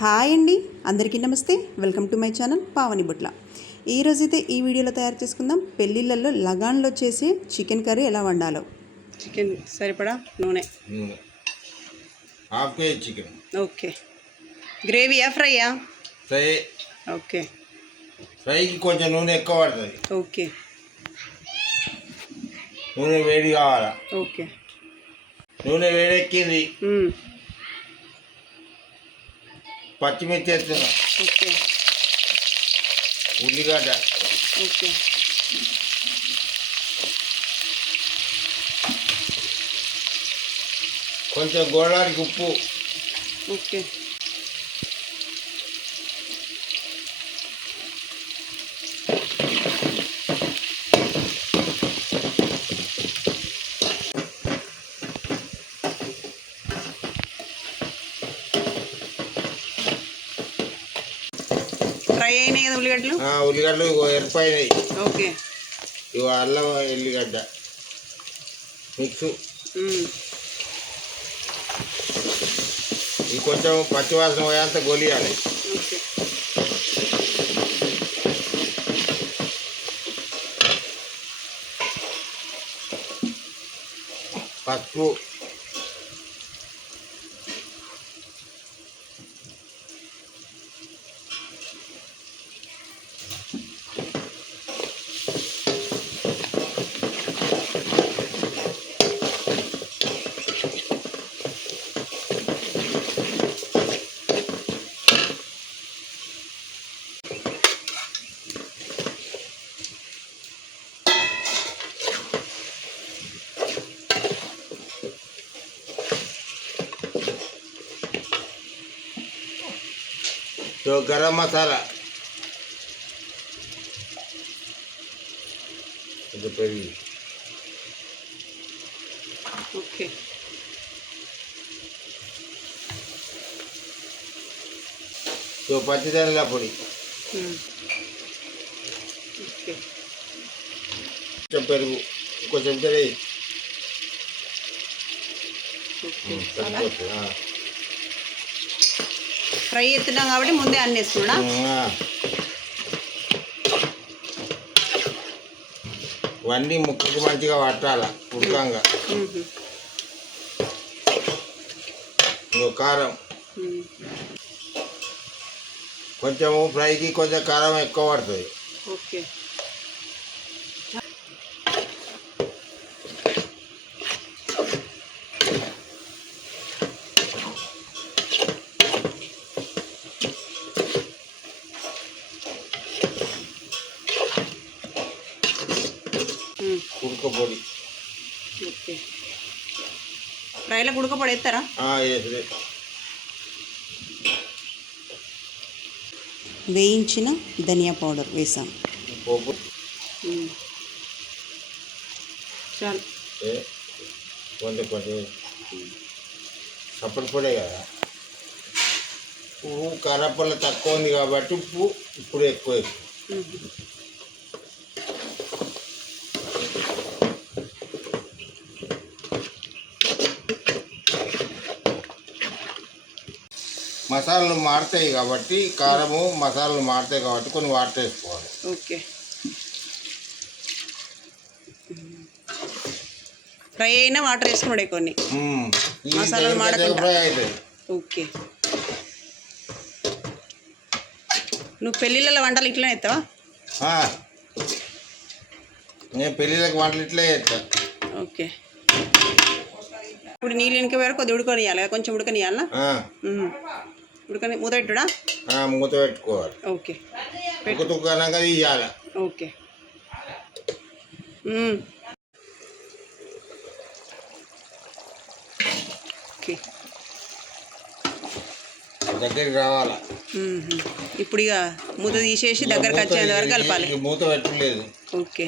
Hi అండి. అందరికీ నమస్తే. Welcome to my channel Pavani Butla. ఈరోజైతే ఈ వీడియోలో తయారు చేసుకుందాం. పెళ్ళిళ్ళల్లో లగాన్లో చేసే చికెన్ కర్రీ ఎలా వండాలో. చికెన్ సరిపడా? నూనె. చికెన్. ఓకే. గ్రేవీయా ఫ్రైయా? ఫ్రై. ఓకే. ఫ్రైకి కొంచెం నూనె ఎక్కువ పడుతుంది. ఓకే. నూనె వేడి కావాలా. ఓకే. నూనె వేడెక్కింది. పచ్చిమిర్చి వేస్తున్నా. ఓకే. ఉల్లిగడ్డ. ఓకే. కొంచెం గోడడానికి ఉప్పు. ఓకే ఫ్రై అయినాయి కదా ఉల్లిగడ్డలు? ఉల్లిగడ్డలు ఎరిపోయినాయి ఓకే. ఇగో అల్లం ఎల్లిగడ్డ. మిక్స్. ఇది కొంచెం పచ్చివాసన పోయేంత గొలియాలి. పసుపు. సో గరం మసాలా కొంచెం పెరిగి ఓకే సో పచ్చిదనల పొడి మ్మ్. ఓకే కొంచెం పెరుగు కొంచెం పెరుగు ఓకే సరిపోతుంది ఆ. ఫ్రై ఎత్తున్నాం కాబట్టి ముందే అన్ని వేస్తున్నా ఆ. ఇవన్నీ ముక్కకి మంచిగా పట్టాల ఉడకంగా. కారం. కొంచెము ఫ్రైకి కొంచెం కారం ఎక్కువ పడుతుంది. ఓకే. మ్మ్. ఉడక పొడి ఓకే. ఫ్రైలో ఉడక పడేస్తారా ఆ, వేసి వేయించిన ధనియా పౌడర్ వేసాం. చాలు. ఏ, కొంచెం కొంచెం. సప్పటి పొడే కదా. ఉప్పు కరపల్ల తక్కువ ఉంది కాబట్టి ఉప్పు ఇప్పుడు ఎక్కువ వేసు. మసాలాలు మారుతాయి కాబట్టి కారము మసాలాలు మారుతాయి కాబట్టి కొన్ని వాటర్ వేసుకోవాలి ఓకే. ఫ్రై అయినా వాటర్ వేసుకున్నాడే కొన్ని. మసాలాలు మాడకుండా. ఓకే. నువ్వు పెళ్ళిళ్ళ వంటలు ఇట్లనే ఎత్తావా ఆ. నేను పెళ్ళిళ్ళకి వంటలు ఇట్లే చేస్తా. ఓకే. ఇప్పుడు నీళ్ళు ఇంక వరకు కొద్దిగా ఉడకనియాలి కొంచెం ఉడకనియాలా. ఉడకని మూత పెట్టుడా? మూత పెట్టుకోవాలి. ఓకే. తుక్కనంగా తీయాలి. ఓకే. ఓకే. దగ్గరికి రావాలా. ఇప్పుడు ఇక మూత తీసేసి దగ్గరకు వచ్చేంత వరకు కలపాలి. మూత పెట్టలేదు. ఓకే.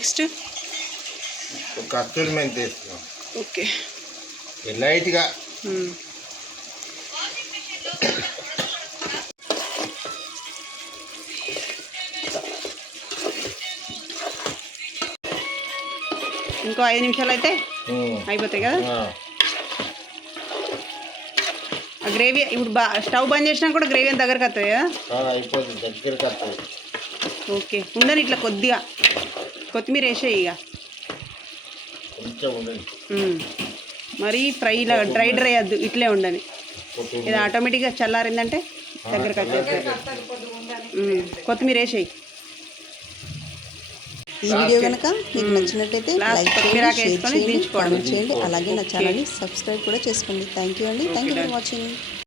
నెక్స్ట్ కస్తూరి మెంతి వేస్తున్నాం ఓకే లైట్గా. ఇంకో ఐదు నిమిషాలు అయితే. అయిపోతాయి కదా ఆ. గ్రేవీ ఇప్పుడు బా స్టవ్ బంద్ చేసినా కూడా గ్రేవీ అంత దగ్గరకు వస్తుంది కదా అయిపోతుంది దగ్గరికి వస్తుంది ఓకే ఉండని ఇట్లా కొద్దిగా కొత్తిమీర వేసేయి ఇక. మరీ ఫ్రై డ్రై డ్రై వద్దు ఇట్లే ఉండని. ఇది ఆటోమేటిక్గా చల్లారిందంటే దగ్గరకు వచ్చేస్తుంది ఉమ్. కొత్తిమీర వేసేయి. ఈ వీడియో కనుక మీకు నచ్చినట్టయితే లైక్ చేయండి అలాగే నా ఛానల్ని సబ్స్క్రైబ్ కూడా చేసుకోండి. థ్యాంక్ యూ అండి. Thank you for watching.